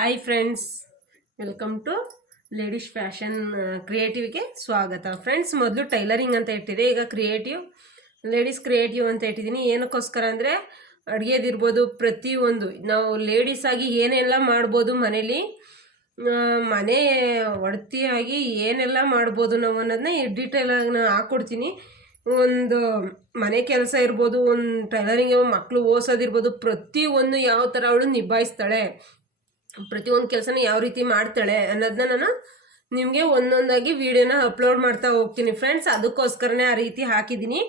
Hi friends, welcome to ladies fashion ಕ್ರಿಯೇಟಿವ್ಗೆ ಸ್ವಾಗತ. Friends, ಮೊದಲು ಟೈಲರಿಂಗ್ ಅಂತ ಇಟ್ಟಿದೆ, ಈಗ ಲೇಡೀಸ್ ಕ್ರಿಯೇಟಿವ್ ಅಂತ ಇಟ್ಟಿದ್ದೀನಿ. ಏನಕ್ಕೋಸ್ಕರ ಅಂದರೆ ಅಡುಗೆದಿರ್ಬೋದು, ಪ್ರತಿಯೊಂದು ನಾವು ಲೇಡೀಸ್ ಆಗಿ ಏನೆಲ್ಲ ಮಾಡ್ಬೋದು ಮನೇಲಿ, ಮನೆ ಒಡತಿಯಾಗಿ ಏನೆಲ್ಲ ಮಾಡ್ಬೋದು ನಾವು ಅನ್ನೋದನ್ನ ಡೀಟೇಲಾಗಿ ನಾನು ಹಾಕ್ಕೊಡ್ತೀನಿ. ಒಂದು ಮನೆ ಕೆಲಸ ಇರ್ಬೋದು, ಒಂದು ಟೈಲರಿಂಗ್, ಮಕ್ಕಳು ಓದಿಸೋದಿರ್ಬೋದು, ಪ್ರತಿಯೊಂದು ಯಾವ ಥರ ಅವಳು ನಿಭಾಯಿಸ್ತಾಳೆ, ಪ್ರತಿಯೊಂದು ಕೆಲಸನ ಯಾವ ರೀತಿ ಮಾಡ್ತಾಳೆ ಅನ್ನೋದನ್ನ ನಾನು ನಿಮಗೆ ಒಂದೊಂದಾಗಿ ವಿಡಿಯೋನ ಅಪ್ಲೋಡ್ ಮಾಡ್ತಾ ಹೋಗ್ತೀನಿ ಫ್ರೆಂಡ್ಸ್. ಅದಕ್ಕೋಸ್ಕರನೇ ಆ ರೀತಿ ಹಾಕಿದ್ದೀನಿ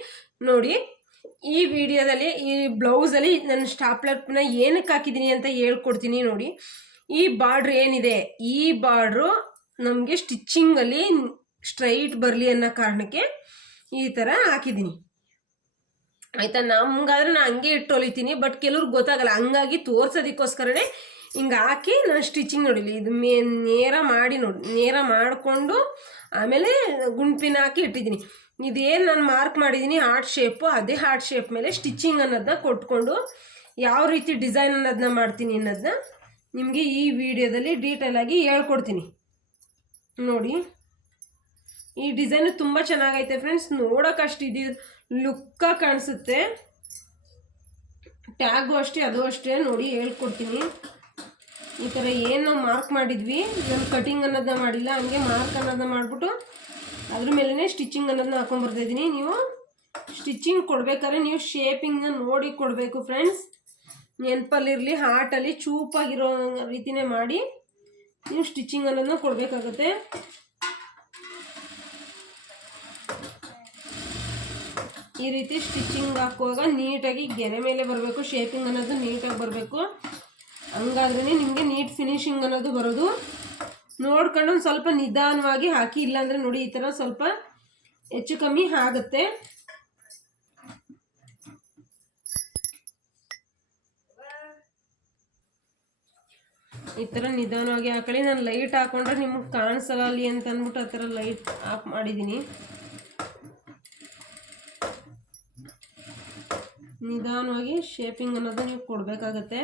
ನೋಡಿ. ಈ ವಿಡಿಯೋದಲ್ಲಿ ಈ ಬ್ಲೌಸಲ್ಲಿ ನಾನು ಸ್ಟಾಪ್ಲರ್ನ ಏನಕ್ಕೆ ಹಾಕಿದ್ದೀನಿ ಅಂತ ಹೇಳ್ಕೊಡ್ತೀನಿ ನೋಡಿ. ಈ ಬಾರ್ಡ್ರ್ ಏನಿದೆ, ಈ ಬಾರ್ಡ್ರು ನಮಗೆ ಸ್ಟಿಚ್ಚಿಂಗಲ್ಲಿ ಸ್ಟ್ರೈಟ್ ಬರಲಿ ಅನ್ನೋ ಕಾರಣಕ್ಕೆ ಈ ಥರ ಹಾಕಿದ್ದೀನಿ ಆಯಿತಾ. ನಮ್ಗಾದ್ರೆ ನಾನು ಹಂಗೆ ಇಟ್ಟು ಹೊಲಿತೀನಿ, ಬಟ್ ಕೆಲವ್ರಿಗೆ ಗೊತ್ತಾಗಲ್ಲ, ಹಂಗಾಗಿ ತೋರ್ಸೋದಕ್ಕೋಸ್ಕರನೇ ಹಿಂಗೆ ಹಾಕಿ ನಾನು ಸ್ಟಿಚಿಂಗ್ ನೋಡಿಲಿ. ಇದು ನೇರ ಮಾಡಿ ನೋಡಿ, ನೇರ ಮಾಡಿಕೊಂಡು ಆಮೇಲೆ ಗುಂಪಿನ ಹಾಕಿ ಇಟ್ಟಿದ್ದೀನಿ. ಇದೇನು ನಾನು ಮಾರ್ಕ್ ಮಾಡಿದ್ದೀನಿ ಹಾರ್ಟ್ ಶೇಪು, ಅದೇ ಹಾರ್ಟ್ ಶೇಪ್ ಮೇಲೆ ಸ್ಟಿಚಿಂಗ್ ಅನ್ನೋದನ್ನ ಕೊಟ್ಕೊಂಡು ಯಾವ ರೀತಿ ಡಿಸೈನ್ ಅನ್ನೋದನ್ನ ಮಾಡ್ತೀನಿ ಅನ್ನೋದನ್ನ ನಿಮಗೆ ಈ ವಿಡಿಯೋದಲ್ಲಿ ಡೀಟೇಲಾಗಿ ಹೇಳ್ಕೊಡ್ತೀನಿ ನೋಡಿ. ಈ ಡಿಸೈನು ತುಂಬ ಚೆನ್ನಾಗೈತೆ ಫ್ರೆಂಡ್ಸ್, ನೋಡೋಕ್ಕಷ್ಟು ಇದು ಲುಕ್ಕಾಗಿ ಕಾಣಿಸುತ್ತೆ. ಟ್ಯಾಗು ಅಷ್ಟೇ, ಅದು ಅಷ್ಟೇ ನೋಡಿ ಹೇಳ್ಕೊಡ್ತೀನಿ. ಈ ಥರ ಏನು ಮಾರ್ಕ್ ಮಾಡಿದ್ವಿ, ನಾನು ಕಟಿಂಗ್ ಅನ್ನೋದನ್ನ ಮಾಡಿಲ್ಲ, ಹಂಗೆ ಮಾರ್ಕ್ ಅನ್ನೋದನ್ನ ಮಾಡಿಬಿಟ್ಟು ಅದ್ರ ಮೇಲೇ ಸ್ಟಿಚಿಂಗ್ ಅನ್ನೋದನ್ನ ಹಾಕೊಂಡ್ಬರ್ತಾಯಿದ್ದೀನಿ. ನೀವು ಸ್ಟಿಚಿಂಗ್ ಕೊಡ್ಬೇಕಾದ್ರೆ ನೀವು ಶೇಪಿಂಗ್ನ ನೋಡಿ ಕೊಡಬೇಕು ಫ್ರೆಂಡ್ಸ್. ನೆನಪಲ್ಲಿರಲಿ, ಹಾರ್ಟಲ್ಲಿ ಚೂಪಾಗಿರೋ ರೀತಿಯೇ ಮಾಡಿ ನೀವು ಸ್ಟಿಚಿಂಗ್ ಅನ್ನೋದನ್ನ ಕೊಡಬೇಕಾಗುತ್ತೆ. ಈ ರೀತಿ ಸ್ಟಿಚಿಂಗ್ ಹಾಕುವಾಗ ನೀಟಾಗಿ ಗೆರೆ ಮೇಲೆ ಬರಬೇಕು, ಶೇಪಿಂಗ್ ಅನ್ನೋದು ನೀಟಾಗಿ ಬರಬೇಕು. ಹಂಗಾದ್ರೇ ನಿಮಗೆ ನೀಟ್ ಫಿನಿಶಿಂಗ್ ಅನ್ನೋದು ಬರೋದು. ನೋಡ್ಕೊಂಡು ಒಂದು ಸ್ವಲ್ಪ ನಿಧಾನವಾಗಿ ಹಾಕಿ, ಇಲ್ಲಾಂದರೆ ನೋಡಿ ಈ ಥರ ಸ್ವಲ್ಪ ಹೆಚ್ಚು ಕಮ್ಮಿ ಆಗುತ್ತೆ. ಈ ಥರ ನಿಧಾನವಾಗಿ ಹಾಕೊಳ್ಳಿ. ನಾನು ಲೈಟ್ ಹಾಕೊಂಡ್ರೆ ನಿಮಗೆ ಕಾಣಿಸಲ್ಲ ಅಲ್ಲಿ ಅಂತ ಅಂದ್ಬಿಟ್ಟು ಆ ಥರ ಲೈಟ್ ಆಫ್ ಮಾಡಿದ್ದೀನಿ. ನಿಧಾನವಾಗಿ ಶೇಪಿಂಗ್ ಅನ್ನೋದು ನೀವು ಕೊಡಬೇಕಾಗತ್ತೆ.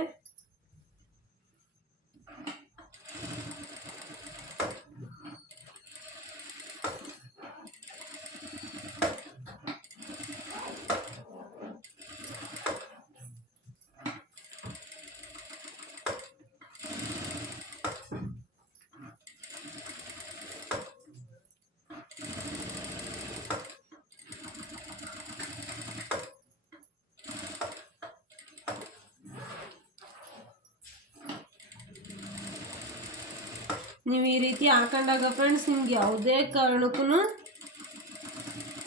ನೀವು ಈ ರೀತಿ ಹಾಕೊಂಡಾಗ ಫ್ರೆಂಡ್ಸ್ ನಿಮ್ಗೆ ಯಾವುದೇ ಕಾರಣಕ್ಕೂ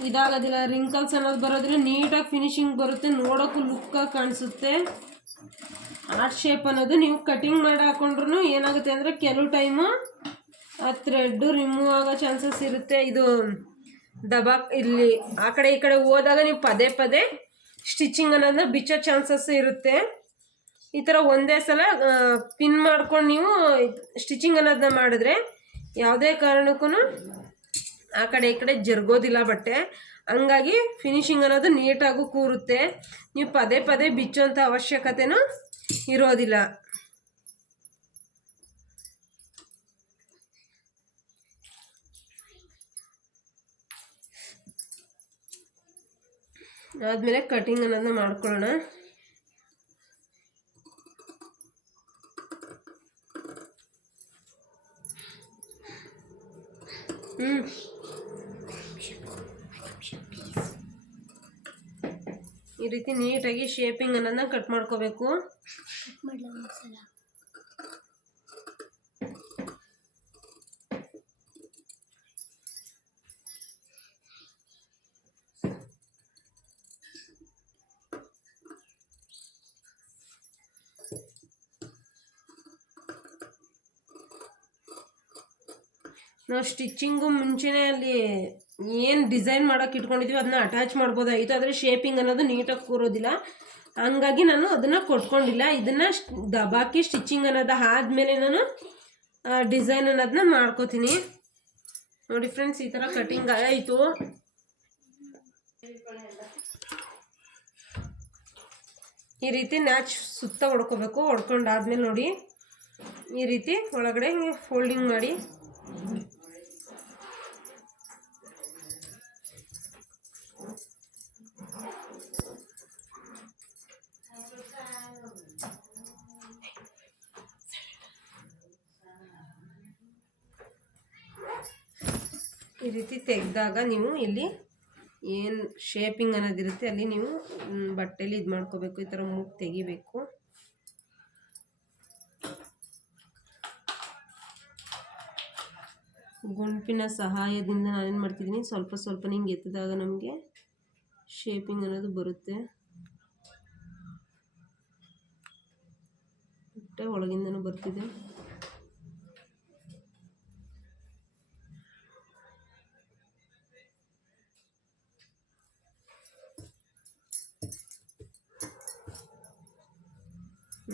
ಇದಾಗೋದಿಲ್ಲ, ರಿಂಕಲ್ಸ್ ಅನ್ನೋದು ಬರೋದ್ರೆ ನೀಟಾಗಿ ಫಿನಿಶಿಂಗ್ ಬರುತ್ತೆ, ನೋಡೋಕ್ಕೂ ಲುಕ್ಕಾಗಿ ಕಾಣಿಸುತ್ತೆ. ಹಾರ್ಟ್ ಶೇಪ್ ಅನ್ನೋದು ನೀವು ಕಟಿಂಗ್ ಮಾಡಿ ಹಾಕೊಂಡ್ರು ಏನಾಗುತ್ತೆ ಅಂದರೆ ಕೆಲವು ಟೈಮು ಆ ಥ್ರೆಡ್ಡು ರಿಮೂವ್ ಆಗೋ ಚಾನ್ಸಸ್ ಇರುತ್ತೆ. ಇದು ಇಲ್ಲಿ ಆ ಕಡೆ ಈ ಕಡೆ ಹೋದಾಗ ನೀವು ಪದೇ ಪದೇ ಸ್ಟಿಚಿಂಗ್ ಅನ್ನೋದನ್ನ ಬಿಚ್ಚೋ ಚಾನ್ಸಸ್ ಇರುತ್ತೆ. ಈ ಥರ ಒಂದೇ ಸಲ ಪಿನ್ ಮಾಡ್ಕೊಂಡು ನೀವು ಸ್ಟಿಚಿಂಗ್ ಅನ್ನೋದನ್ನ ಮಾಡಿದ್ರೆ ಯಾವುದೇ ಕಾರಣಕ್ಕೂ ಆ ಕಡೆ ಈ ಕಡೆ ಜರುಗೋದಿಲ್ಲ ಬಟ್ಟೆ. ಹಂಗಾಗಿ ಫಿನಿಶಿಂಗ್ ಅನ್ನೋದು ನೀಟಾಗೂ ಕೂರುತ್ತೆ, ನೀವು ಪದೇ ಪದೇ ಬಿಚ್ಚೋಂಥ ಅವಶ್ಯಕತೆನೂ ಇರೋದಿಲ್ಲ. ಆದಮೇಲೆ ಕಟಿಂಗ್ ಅನ್ನೋದನ್ನ ಮಾಡ್ಕೊಳ್ಳೋಣ. ಈ ರೀತಿ ನೀಟಾಗಿ ಶೇಪಿಂಗ್ ಅನ್ನೋದನ್ನ ಕಟ್ ಮಾಡ್ಕೋಬೇಕು. ನಾವು ಸ್ಟಿಚ್ಚಿಂಗು ಮುಂಚೆನೇ ಅಲ್ಲಿ ಏನು ಡಿಸೈನ್ ಮಾಡೋಕೆ ಇಟ್ಕೊಂಡಿದ್ವಿ ಅದನ್ನ ಅಟ್ಯಾಚ್ ಮಾಡ್ಬೋದಾಗಿತ್ತು, ಆದರೆ ಶೇಪಿಂಗ್ ಅನ್ನೋದು ನೀಟಾಗಿ ಕೂರೋದಿಲ್ಲ. ಹಂಗಾಗಿ ನಾನು ಅದನ್ನು ಕೊಟ್ಕೊಂಡಿಲ್ಲ. ಇದನ್ನು ದಬಾಕಿ ಸ್ಟಿಚ್ಚಿಂಗ್ ಅನ್ನೋದು ಆದಮೇಲೆ ನಾನು ಡಿಸೈನ್ ಅನ್ನೋದನ್ನ ಮಾಡ್ಕೋತೀನಿ ನೋಡಿ ಫ್ರೆಂಡ್ಸ್. ಈ ಥರ ಕಟಿಂಗ್ ಆಯಿತು. ಈ ರೀತಿ ನ್ಯಾಚ್ ಸುತ್ತ ಹೊಡ್ಕೋಬೇಕು. ಹೊಡ್ಕೊಂಡಾದ್ಮೇಲೆ ನೋಡಿ ಈ ರೀತಿ ಒಳಗಡೆ ಫೋಲ್ಡಿಂಗ್ ಮಾಡಿ ಈ ರೀತಿ ತೆಗೆದಾಗ ನೀವು ಇಲ್ಲಿ ಏನು ಶೇಪಿಂಗ್ ಅನ್ನೋದಿರುತ್ತೆ ಅಲ್ಲಿ ನೀವು ಬಟ್ಟೆಲಿ ಇದು ಮಾಡ್ಕೋಬೇಕು. ಈ ಥರ ಮೂಗು ತೆಗಿಬೇಕು. ಗುಂಪಿನ ಸಹಾಯದಿಂದ ನಾನೇನು ಮಾಡ್ತಿದ್ದೀನಿ, ಸ್ವಲ್ಪ ಸ್ವಲ್ಪ ಹಿಂಗೆ ಎತ್ತಿದಾಗ ನಮಗೆ ಶೇಪಿಂಗ್ ಅನ್ನೋದು ಬರುತ್ತೆ. ಬಟ್ಟೆ ಒಳಗಿಂದನೂ ಬರ್ತಿದೆ.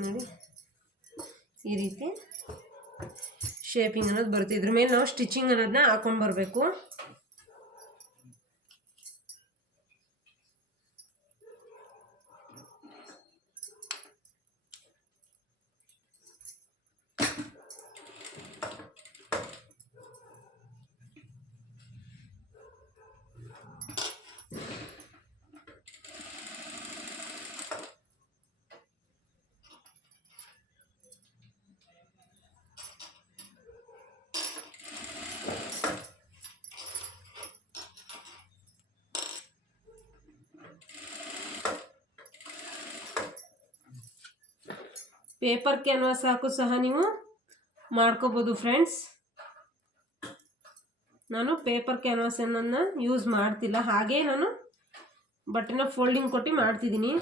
ನೋಡಿ ಈ ರೀತಿ ಶೇಪಿಂಗ್ ಅನ್ನೋದು ಬರುತ್ತೆ. ಇದ್ರ ಮೇಲೆ ನಾವು ಸ್ಟಿಚಿಂಗ್ ಅನ್ನೋದನ್ನ ಹಾಕೊಂಡು ಬರಬೇಕು. ಪೇಪರ್ ಕ್ಯಾನ್ವಾಸ್ ಹಾಕು ಸಹ ನೀವು ಮಾಡ್ಕೋಬೋದು ಫ್ರೆಂಡ್ಸ್. ನಾನು ಪೇಪರ್ ಕ್ಯಾನ್ವಾಸ್ ಅನ್ನೋದನ್ನ ಯೂಸ್ ಮಾಡ್ತಿಲ್ಲ, ಹಾಗೆ ನಾನು ಬಟ್ಟೆನ ಫೋಲ್ಡಿಂಗ್ ಕೊಟ್ಟು ಮಾಡ್ತಿದ್ದೀನಿ.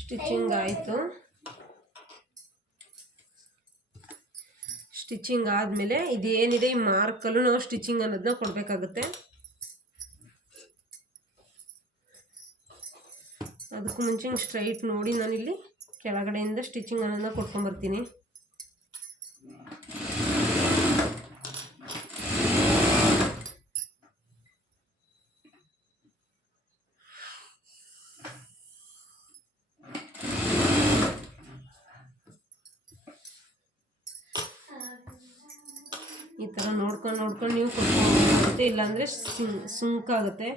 ಸ್ಟಿಚಿಂಗ್ ಆಯಿತು. ಸ್ಟಿಚಿಂಗ್ ಆದಮೇಲೆ ಇದೇನಿದೆ ಈ ಮಾರ್ಕಲ್ಲೂ ನಾವು ಸ್ಟಿಚಿಂಗ್ ಅನ್ನೋದನ್ನ ಕೊಡಬೇಕಾಗುತ್ತೆ. ಅದಕ್ಕೂ ಮುಂಚೆ ಸ್ಟ್ರೈಟ್ ನೋಡಿ ನಾನಿಲ್ಲಿ ಕೆಳಗಡೆಯಿಂದ ಸ್ಟಿಚಿಂಗ್ ಅನ್ನೋದನ್ನ ಕೊಟ್ಕೊಂಡ್ಬರ್ತೀನಿ. ಈ ಥರ ನೋಡ್ಕೊಂಡು ನೀವು ಕೊಟ್ಕೊಂಡ್ಬರುತ್ತೆ, ಇಲ್ಲಾಂದರೆ ಸುಂಕಾಗುತ್ತೆ.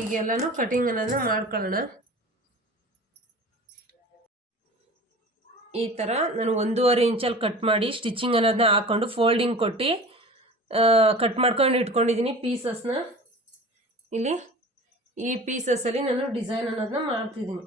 ಈಗೆಲ್ಲನೂ ಕಟಿಂಗ್ ಅನ್ನೋದನ್ನ ಮಾಡ್ಕೊಳ್ಳೋಣ. ಈ ಥರ ನಾನು 1.5 ಇಂಚಲ್ಲಿ ಕಟ್ ಮಾಡಿ ಸ್ಟಿಚಿಂಗ್ ಅನ್ನೋದನ್ನ ಹಾಕ್ಕೊಂಡು ಫೋಲ್ಡಿಂಗ್ ಕೊಟ್ಟು ಕಟ್ ಮಾಡ್ಕೊಂಡು ಇಟ್ಕೊಂಡಿದ್ದೀನಿ ಪೀಸಸ್ನ. ಇಲ್ಲಿ ಈ ಪೀಸಸ್ಸಲ್ಲಿ ನಾನು ಡಿಸೈನ್ ಅನ್ನೋದನ್ನ ಮಾಡ್ತಿದ್ದೀನಿ.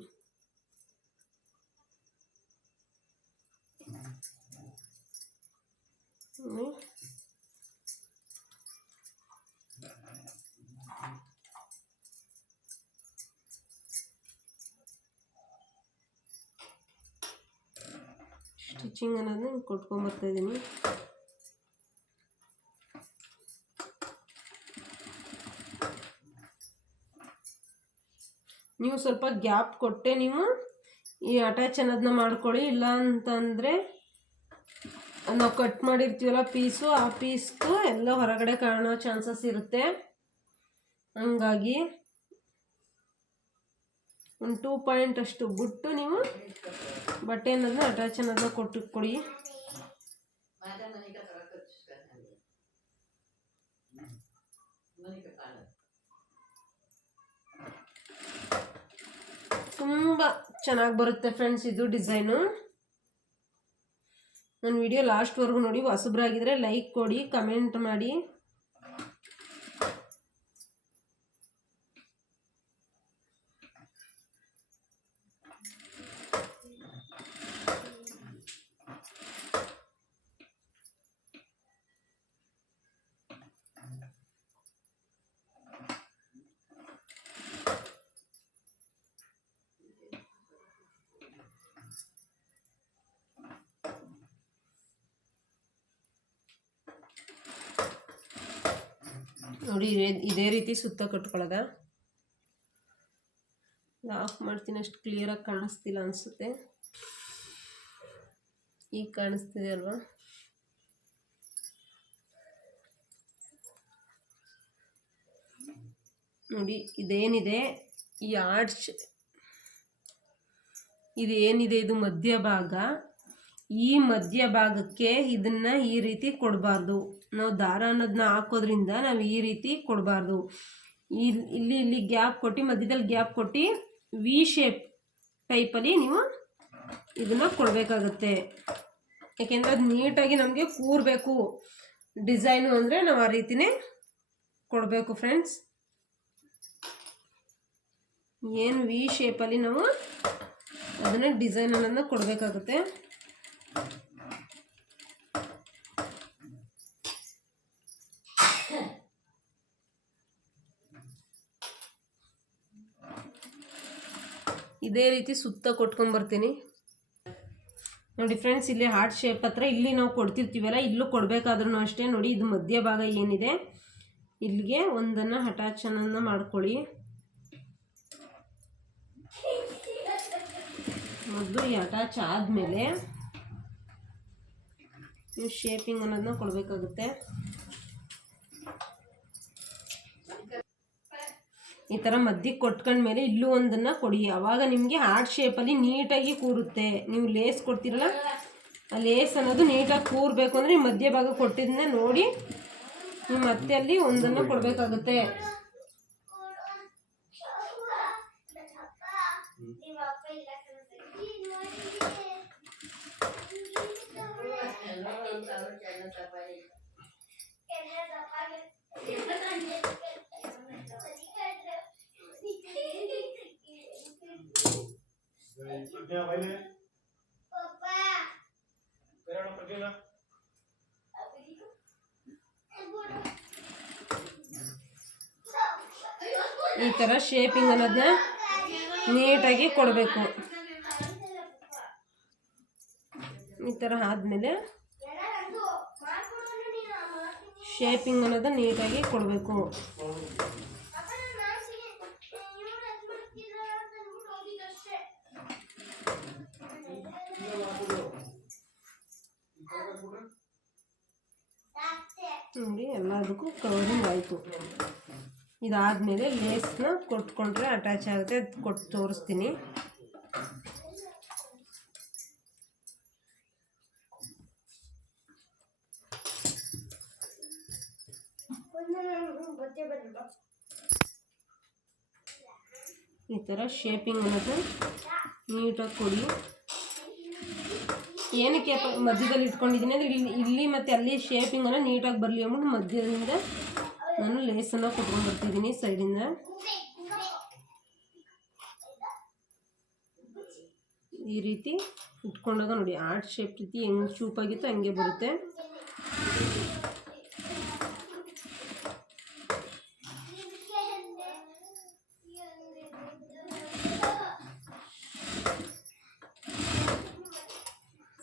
ಸ್ಟಿಚಿಂಗ್ ಅನ್ನೋದನ್ನ ಕೊಟ್ಕೊಂಡ್ಬರ್ತಾಯಿದ್ದೀನಿ. ನೀವು ಸ್ವಲ್ಪ ಗ್ಯಾಪ್ ಕೊಟ್ಟೆ ನೀವು ಈ ಅಟ್ಯಾಚ್ ಅನ್ನೋದನ್ನ ಮಾಡ್ಕೊಳ್ಳಿ. ಇಲ್ಲ ಅಂತಂದರೆ ನಾವು ಕಟ್ ಮಾಡಿರ್ತೀವಲ್ಲ ಪೀಸು, ಆ ಪೀಸ್ದು ಎಲ್ಲ ಹೊರಗಡೆ ಕಾಣೋ ಚಾನ್ಸಸ್ ಇರುತ್ತೆ. ಹಂಗಾಗಿ ಒಂದು 2 ಪಾಯಿಂಟ್ ಅಷ್ಟು ಬಿಟ್ಟು ನೀವು ಬಟ್ಟೆ ಅನ್ನೋದನ್ನ ಅಟ್ಯಾಚ್ ಅನ್ನೋದನ್ನ ಕೊಡಿ. ತುಂಬ ಚೆನ್ನಾಗಿ ಬರುತ್ತೆ ಫ್ರೆಂಡ್ಸ್ ಇದು ಡಿಸೈನು. ನನ್ನ ವಿಡಿಯೋ ಲಾಸ್ಟ್ವರೆಗೂ ನೋಡಿ. ಹೊಸಬ್ರಾಗಿದ್ದರೆ ಲೈಕ್ ಕೊಡಿ, ಕಮೆಂಟ್ ಮಾಡಿ. ನೋಡಿ ಇದೇ ರೀತಿ ಸುತ್ತ ಕಟ್ಕೊಳ್ಳೋದ. ಆಫ್ ಮಾಡ್ತೀನಿ, ಅಷ್ಟು ಕ್ಲಿಯರಾಗಿ ಕಾಣಿಸ್ತಿಲ್ಲ ಅನಿಸುತ್ತೆ. ಈಗ ಕಾಣಿಸ್ತಿದೆ ಅಲ್ವಾ? ನೋಡಿ ಇದೇನಿದೆ ಈ ಆರ್ಚ್, ಇದೇನಿದೆ ಇದು ಮಧ್ಯಭಾಗ. ಈ ಮಧ್ಯಭಾಗಕ್ಕೆ ಇದನ್ನು ಈ ರೀತಿ ಕೊಡಬಾರ್ದು. ನಾವು ದಾರ ಅನ್ನೋದನ್ನ ಹಾಕೋದ್ರಿಂದ ನಾವು ಈ ರೀತಿ ಕೊಡಬಾರ್ದು. ಇಲ್ಲಿ ಗ್ಯಾಪ್ ಕೊಟ್ಟು, ಮಧ್ಯದಲ್ಲಿ ಗ್ಯಾಪ್ ಕೊಟ್ಟು ವಿ ಶೇಪ್ ಟೈಪಲ್ಲಿ ನೀವು ಇದನ್ನು ಕೊಡಬೇಕಾಗುತ್ತೆ. ಯಾಕೆಂದರೆ ಅದು ನೀಟಾಗಿ ನಮಗೆ ಕೂರಬೇಕು ಡಿಸೈನು ಅಂದರೆ ನಾವು ಆ ರೀತಿಯೇ ಕೊಡಬೇಕು ಫ್ರೆಂಡ್ಸ್. ಏನು ವಿ ಶೇಪಲ್ಲಿ ನಾವು ಅದನ್ನು ಡಿಸೈನ್ ಅನ್ನೋದನ್ನ ಕೊಡಬೇಕಾಗುತ್ತೆ. ಇದೇ ರೀತಿ ಸುತ್ತ ಕೊಟ್ಕೊಂಡ್ಬರ್ತೀನಿ ನೋಡಿ ಫ್ರೆಂಡ್ಸ್. ಇಲ್ಲಿ ಹಾರ್ಟ್ ಶೇಪ್ ಹತ್ರ ಇಲ್ಲಿ ನಾವು ಕೊಡ್ತಿರ್ತೀವಲ್ಲ, ಇಲ್ಲೂ ಕೊಡಬೇಕಾದ್ರೂ ಅಷ್ಟೇ. ನೋಡಿ ಇದು ಮಧ್ಯಭಾಗ ಏನಿದೆ ಇಲ್ಲಿಗೆ ಒಂದನ್ನು ಅಟ್ಯಾಚನ್ನು ಮಾಡ್ಕೊಳ್ಳಿ. ಮೊದಲು ಈ ಅಟ್ಯಾಚ್ ಆದಮೇಲೆ ನೀವು ಶೇಪಿಂಗ್ ಅನ್ನೋದನ್ನ ಕೊಡಬೇಕಾಗುತ್ತೆ. ಈ ಥರ ಮಧ್ಯಕ್ಕೆ ಕೊಟ್ಕೊಂಡ್ಮೇಲೆ ಇಲ್ಲೂ ಒಂದನ್ನು ಕೊಡಿ. ಆವಾಗ ನಿಮಗೆ ಹಾರ್ಟ್ ಶೇಪಲ್ಲಿ ನೀಟಾಗಿ ಕೂರುತ್ತೆ. ನೀವು ಲೇಸ್ ಕೊಡ್ತೀರಲ್ಲ, ಆ ಲೇಸ್ ಅನ್ನೋದು ನೀಟಾಗಿ ಕೂರಬೇಕು ಅಂದರೆ ಮಧ್ಯಭಾಗ ಕೊಟ್ಟಿದ್ದನ್ನ ನೋಡಿ ನೀವು ಮತ್ತೆ ಅಲ್ಲಿ ಒಂದನ್ನು ಕೊಡಬೇಕಾಗುತ್ತೆ. ಈ ಥರ ಶೇಪಿಂಗ್ ಅನ್ನೋದನ್ನ ನೀಟಾಗಿ ಕೊಡಬೇಕು. ಈ ಥರ ಆದಮೇಲೆ ಶೇಪಿಂಗ್ ಅನ್ನೋದನ್ನ ನೀಟಾಗಿ ಕೊಡಬೇಕು. ನೋಡಿ ಎಲ್ಲದಕ್ಕೂ ಕವರಿಂಗ್ ಆಯಿತು. ಇದಾದಮೇಲೆ ಲೇಸ್ನ ಕೊಟ್ಕೊಂಡ್ರೆ ಅಟ್ಯಾಚ್ ಆಗುತ್ತೆ. ಅದು ಕೊಟ್ಟು ತೋರಿಸ್ತೀನಿ. ಈ ಥರ ಶೇಪಿಂಗ್ ಅನ್ನೋದು ನೀಟಾಗಿ ಕೊಡಿ. ಏನಕ್ಕೆ ಮಧ್ಯದಲ್ಲಿ ಇಟ್ಕೊಂಡಿದ್ದೀನಿ ಅಂದರೆ ಇಲ್ಲಿ ಮತ್ತು ಅಲ್ಲಿ ಶೇಪಿಂಗನ್ನು ನೀಟಾಗಿ ಬರಲಿ ಅಂದ್ಬಿಟ್ಟು ಮಧ್ಯದಿಂದ ನಾನು ಲೇಸನ್ನು ಕೊಟ್ಕೊಂಡು ಬರ್ತಿದ್ದೀನಿ ಸೈಡಿಂದ. ಈ ರೀತಿ ಇಟ್ಕೊಂಡಾಗ ನೋಡಿ ಆರ್ಟ್ ಶೇಪ್ ರೀತಿ ಹೆಂಗೆ ಚೂಪಾಗಿತ್ತು ಹಂಗೆ ಬರುತ್ತೆ.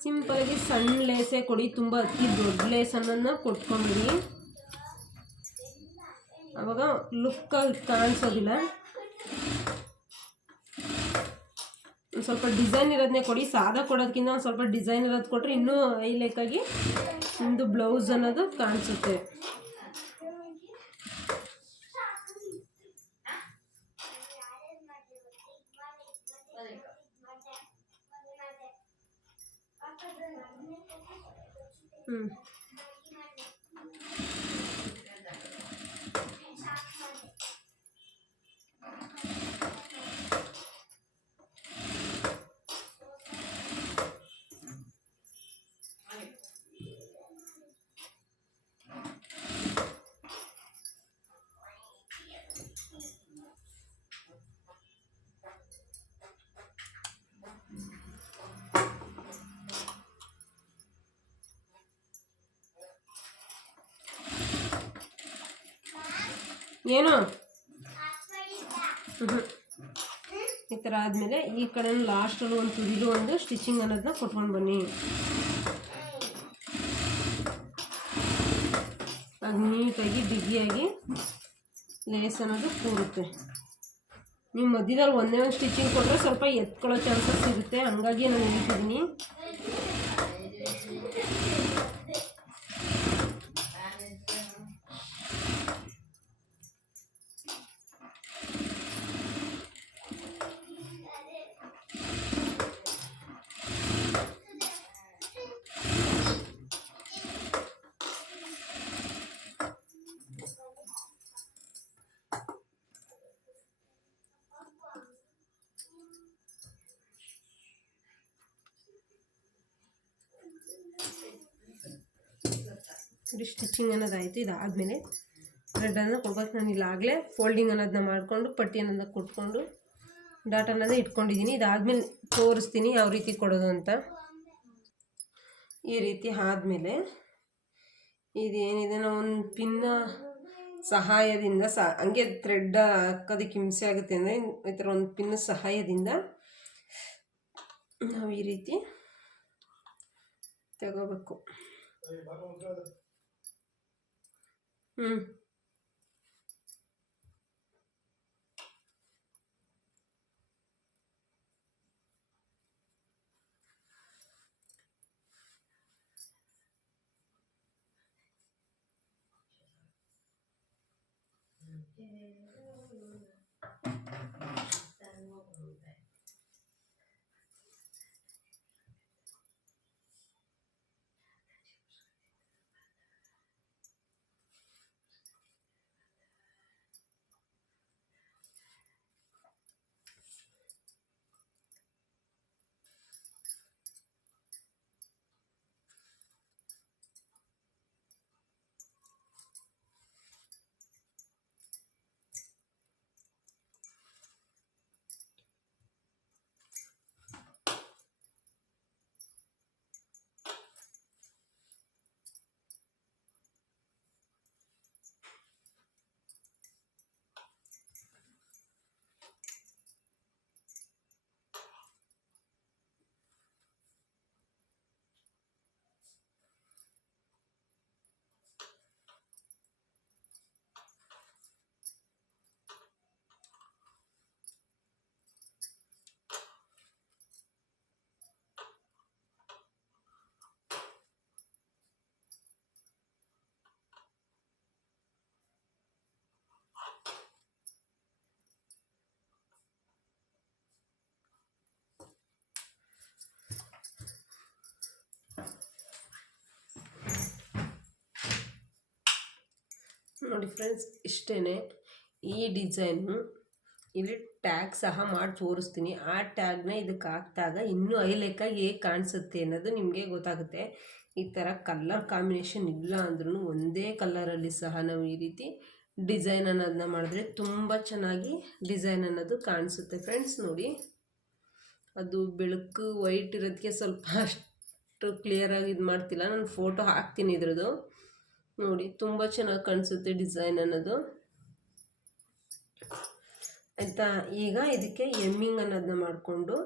ಸಿಂಪಲಾಗಿ ಸಣ್ಣ ಲೇಸೇ ಕೊಡಿ, ತುಂಬ ಅತಿ ದೊಡ್ಡ ಲೇಸನ್ನು ಕೊಟ್ಕೊಂಡ್ಬಿಡಿ. ಆವಾಗ ಲುಕ್ಕಾಗಿ ಕಾಣಿಸೋದಿಲ್ಲ. ಒಂದು ಸ್ವಲ್ಪ ಡಿಸೈನ್ ಇರೋದನ್ನೇ ಕೊಡಿ. ಸಾದಾ ಕೊಡೋದಕ್ಕಿಂತ ಒಂದು ಸ್ವಲ್ಪ ಡಿಸೈನ್ ಇರೋದು ಕೊಟ್ಟರೆ ಇನ್ನೂ ಹೈಲೈಟಾಗಿ ನಿಮ್ಮದು ಬ್ಲೌಸ್ ಅನ್ನೋದು ಕಾಣಿಸುತ್ತೆ. ಏನು ಈ ಥರ ಆದಮೇಲೆ ಈ ಕಡೆ ಲಾಸ್ಟಲ್ಲಿ ಒಂದು ತುದಿಲು ಒಂದು ಸ್ಟಿಚಿಂಗ್ ಅನ್ನೋದನ್ನ ಕೊಟ್ಕೊಂಡು ಬನ್ನಿ. ಅದು ನೀಟಾಗಿ ಬಿಗಿಯಾಗಿ ಲೇಸ್ ಅನ್ನೋದು ಕೂರುತ್ತೆ. ನೀವು ಮಧ್ಯದಲ್ಲಿ ಒಂದೇ ಒಂದು ಸ್ಟಿಚಿಂಗ್ ಕೊಟ್ಟರೆ ಸ್ವಲ್ಪ ಎತ್ಕೊಳ್ಳೋ ಚಾನ್ಸಸ್ ಇರುತ್ತೆ. ಹಂಗಾಗಿ ನಾನು ಹೇಳ್ತಿದ್ದೀನಿ. ಸ್ಟಿಚಿಂಗ್ ಅನ್ನೋದಾಯಿತು. ಇದಾದಮೇಲೆ ಥ್ರೆಡನ್ನು ಕೊಡ್ಬೇಕು. ನಾನು ಇಲ್ಲಾಗಲೇ ಫೋಲ್ಡಿಂಗ್ ಅನ್ನೋದನ್ನ ಮಾಡಿಕೊಂಡು ಪಟ್ಟಿ ಅನ್ನೋದನ್ನ ಕೊಟ್ಕೊಂಡು ಡಾಟ್ ಅನ್ನೋದೇ ಇಟ್ಕೊಂಡಿದ್ದೀನಿ. ಇದಾದಮೇಲೆ ತೋರಿಸ್ತೀನಿ ಯಾವ ರೀತಿ ಕೊಡೋದು ಅಂತ. ಈ ರೀತಿ ಆದಮೇಲೆ ಇದೇನಿದೆ ನಾವು ಒಂದು ಪಿನ್ನ ಸಹಾಯದಿಂದ ಹಂಗೆ ಥ್ರೆಡ್ ಹಾಕೋದಕ್ಕೆ ಹಿಂಸೆ ಆಗುತ್ತೆ ಅಂದರೆ ಈ ಥರ ಒಂದು ಪಿನ್ನ ಸಹಾಯದಿಂದ ನಾವು ಈ ರೀತಿ ತಗೋಬೇಕು. ನೋಡಿ ಫ್ರೆಂಡ್ಸ್, ಇಷ್ಟೇ. ಈ ಡಿಸೈನು ಇಲ್ಲಿ ಟ್ಯಾಗ್ ಸಹ ಮಾಡಿ ತೋರಿಸ್ತೀನಿ. ಆ ಟ್ಯಾಗ್ನ ಇದಕ್ಕೆ ಹಾಕಿದಾಗ ಇನ್ನೂ ಹೈಲೈಟಾಗಿ ಹೇಗೆ ಕಾಣಿಸುತ್ತೆ ಅನ್ನೋದು ನಿಮಗೆ ಗೊತ್ತಾಗುತ್ತೆ. ಈ ಥರ ಕಲರ್ ಕಾಂಬಿನೇಷನ್ ಇಲ್ಲ ಅಂದ್ರೂ ಒಂದೇ ಕಲರಲ್ಲಿ ಸಹ ನಾವು ಈ ರೀತಿ ಡಿಸೈನ್ ಅನ್ನೋದನ್ನ ಮಾಡಿದ್ರೆ ತುಂಬ ಚೆನ್ನಾಗಿ ಡಿಸೈನ್ ಅನ್ನೋದು ಕಾಣಿಸುತ್ತೆ ಫ್ರೆಂಡ್ಸ್. ನೋಡಿ, ಅದು ಬೆಳಕು ವೈಟ್ ಇರೋದಕ್ಕೆ ಸ್ವಲ್ಪ ಅಷ್ಟು ಕ್ಲಿಯರಾಗಿ ಇದು ಮಾಡ್ತಿಲ್ಲ. ನಾನು ಫೋಟೋ ಹಾಕ್ತೀನಿ ಇದ್ರದ್ದು. ನೋಡಿ, ತುಂಬ ಚೆನ್ನಾಗಿ ಕಾಣಿಸುತ್ತೆ ಡಿಸೈನ್ ಅನ್ನೋದು. ಆಯಿತಾ? ಈಗ ಇದಕ್ಕೆ ಎಮ್ಮಿಂಗ್ ಅನ್ನೋದನ್ನ ಮಾಡಿಕೊಂಡು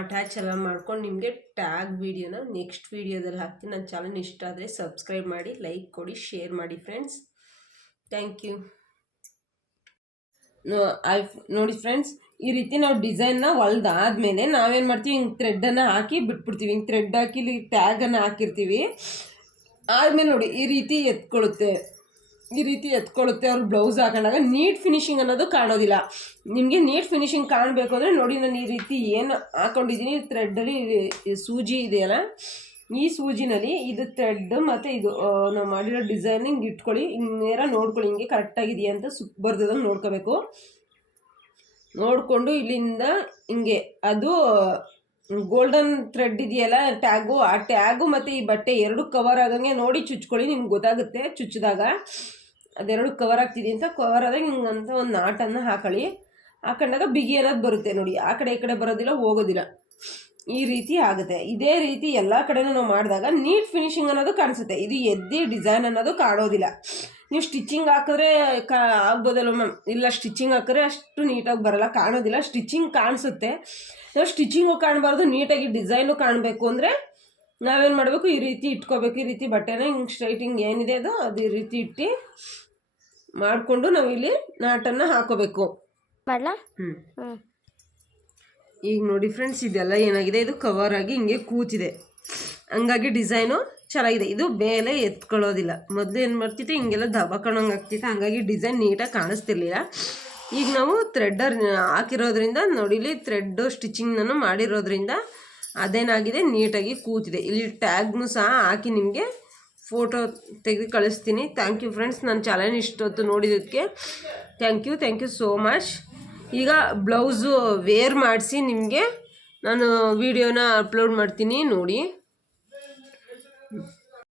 ಅಟ್ಯಾಚ್ ಎಲ್ಲ ಮಾಡ್ಕೊಂಡು ನಿಮಗೆ ಟ್ಯಾಗ್ ವೀಡಿಯೋನ ನೆಕ್ಸ್ಟ್ ವೀಡಿಯೋದಲ್ಲಿ ಹಾಕ್ತೀನಿ. ನನ್ನ ಚಾನಲ್ ಇಷ್ಟ ಆದರೆ ಸಬ್ಸ್ಕ್ರೈಬ್ ಮಾಡಿ, ಲೈಕ್ ಕೊಡಿ, ಶೇರ್ ಮಾಡಿ ಫ್ರೆಂಡ್ಸ್. Thank you. ನೋಡಿ ಫ್ರೆಂಡ್ಸ್, ಈ ರೀತಿ ನಾವು ಡಿಸೈನ್ನ ಹೊಲ್ದಾದ್ಮೇಲೆ ನಾವೇನು ಮಾಡ್ತೀವಿ, ಹಿಂಗೆ ಥ್ರೆಡ್ಡನ್ನು ಹಾಕಿ ಬಿಟ್ಬಿಡ್ತೀವಿ. ಹಿಂಗೆ ಥ್ರೆಡ್ ಹಾಕಿ ಇಲ್ಲಿ ಟ್ಯಾಗನ್ನು ಹಾಕಿರ್ತೀವಿ. ಆದಮೇಲೆ ನೋಡಿ ಈ ರೀತಿ ಎತ್ಕೊಳ್ಳುತ್ತೆ, ಅವ್ರು ಬ್ಲೌಸ್ ಹಾಕೊಂಡಾಗ ನೀಟ್ ಫಿನಿಶಿಂಗ್ ಅನ್ನೋದು ಕಾಣೋದಿಲ್ಲ. ನಿಮಗೆ ನೀಟ್ ಫಿನಿಶಿಂಗ್ ಕಾಣಬೇಕು ಅಂದರೆ ನೋಡಿ, ನಾನು ಈ ರೀತಿ ಏನು ಹಾಕ್ಕೊಂಡಿದ್ದೀನಿ ಥ್ರೆಡ್ಡಲ್ಲಿ ಸೂಜಿ ಇದೆಯಲ್ಲ, ಈ ಸೂಜಿನಲ್ಲಿ ಇದು ಥ್ರೆಡ್ ಮತ್ತು ಇದು ನಾವು ಮಾಡಿರೋ ಡಿಸೈನ್ ಹಿಂಗೆ ಇಟ್ಕೊಳ್ಳಿ. ಹಿಂಗೆ ನೇರ ನೋಡ್ಕೊಳ್ಳಿ, ಹಿಂಗೆ ಕರೆಕ್ಟಾಗಿದೆಯಾ ಅಂತ ಸುತ್ತ ಬರ್ದಂಗೆ ನೋಡ್ಕೋಬೇಕು. ನೋಡಿಕೊಂಡು ಇಲ್ಲಿಂದ ಹಿಂಗೆ ಅದು ಗೋಲ್ಡನ್ ಥ್ರೆಡ್ ಇದೆಯಲ್ಲ ಟ್ಯಾಗು, ಆ ಟ್ಯಾಗು ಮತ್ತು ಈ ಬಟ್ಟೆ ಎರಡು ಕವರ್ ಆಗಂಗೆ ನೋಡಿ ಚುಚ್ಕೊಳ್ಳಿ. ನಿಮ್ಗೆ ಗೊತ್ತಾಗುತ್ತೆ ಚುಚ್ಚಿದಾಗ ಅದೆರಡು ಕವರ್ ಆಗ್ತಿದೆ ಅಂತ. ಕವರ್ ಆದಾಗ ಹಿಂಗಂತ ಒಂದು ನಾಟನ್ನು ಹಾಕೊಂಡಾಗ ಬಿಗಿ ಅನ್ನೋದು ಬರುತ್ತೆ ನೋಡಿ. ಆ ಕಡೆ ಈ ಕಡೆ ಬರೋದಿಲ್ಲ, ಹೋಗೋದಿಲ್ಲ, ಈ ರೀತಿ ಆಗುತ್ತೆ. ಇದೇ ರೀತಿ ಎಲ್ಲ ಕಡೆನೂ ನಾವು ಮಾಡಿದಾಗ ನೀಟ್ ಫಿನಿಶಿಂಗ್ ಅನ್ನೋದು ಕಾಣಿಸುತ್ತೆ. ಇದು ಎದ್ದಿ ಡಿಸೈನ್ ಅನ್ನೋದು ಕಾಣೋದಿಲ್ಲ. ನೀವು ಸ್ಟಿಚಿಂಗ್ ಹಾಕಿದ್ರೆ ಆಗ್ಬೋದಲ್ಲ ಮ್ಯಾಮ್, ಇಲ್ಲ ಸ್ಟಿಚಿಂಗ್ ಹಾಕಿದ್ರೆ ಅಷ್ಟು ನೀಟಾಗಿ ಬರೋಲ್ಲ, ಕಾಣೋದಿಲ್ಲ. ಸ್ಟಿಚಿಂಗ್ ಕಾಣಿಸುತ್ತೆ. ನಾವು ಸ್ಟಿಚಿಂಗು ಕಾಣಬಾರ್ದು, ನೀಟಾಗಿ ಡಿಸೈನು ಕಾಣಬೇಕು ಅಂದರೆ ನಾವೇನು ಮಾಡಬೇಕು, ಈ ರೀತಿ ಇಟ್ಕೋಬೇಕು. ಈ ರೀತಿ ಬಟ್ಟೆನ ಹಿಂಗೆ ಸ್ಟ್ರೈಟಿಂಗ್ ಏನಿದೆ ಅದು ಈ ರೀತಿ ಇಟ್ಟು ಮಾಡಿಕೊಂಡು ನಾವು ಇಲ್ಲಿ ನಾಟನ್ನು ಹಾಕೋಬೇಕು. ಈಗ ನೋಡಿ ಫ್ರೆಂಡ್ಸ್, ಇದೆಲ್ಲ ಏನಾಗಿದೆ, ಇದು ಕವರ್ ಆಗಿ ಹಿಂಗೆ ಕೂತಿದೆ, ಹಂಗಾಗಿ ಡಿಸೈನು ಚೆನ್ನಾಗಿದೆ. ಇದು ಮೇಲೆ ಎತ್ಕೊಳ್ಳೋದಿಲ್ಲ. ಮೊದಲು ಏನು ಮಾಡ್ತಿತ್ತು, ಹಿಂಗೆಲ್ಲ ದಬಾಕೊಂಡಂಗೆ ಆಗ್ತಿತ್ತು, ಹಂಗಾಗಿ ಡಿಸೈನ್ ನೀಟಾಗಿ ಕಾಣಿಸ್ತಿರ್ಲಿಲ್ಲ. ಈಗ ನಾವು ಥ್ರೆಡ್ಡರ್ ಹಾಕಿರೋದ್ರಿಂದ ನೋಡಿ, ಇಲ್ಲಿ ಥ್ರೆಡ್ಡು ಸ್ಟಿಚಿಂಗ್ನೂ ಮಾಡಿರೋದ್ರಿಂದ ಅದೇನಾಗಿದೆ, ನೀಟಾಗಿ ಕೂತಿದೆ. ಇಲ್ಲಿ ಟ್ಯಾಗ್ನು ಸಹ ಹಾಕಿ ನಿಮಗೆ ಫೋಟೋ ತೆಗೆದು ಕಳಿಸ್ತೀನಿ. ಥ್ಯಾಂಕ್ ಯು ಫ್ರೆಂಡ್ಸ್, ನನ್ನ ಚಾನಲ್ ಇಷ್ಟೊತ್ತು ನೋಡಿದ್ದಕ್ಕೆ ಥ್ಯಾಂಕ್ ಯು ಸೋ ಮಚ್. ಈಗ ಬ್ಲೌಸು ವೇರ್ ಮಾಡಿಸಿ ನಿಮಗೆ ನಾನು ವಿಡಿಯೋನ ಅಪ್ಲೋಡ್ ಮಾಡ್ತೀನಿ ನೋಡಿ.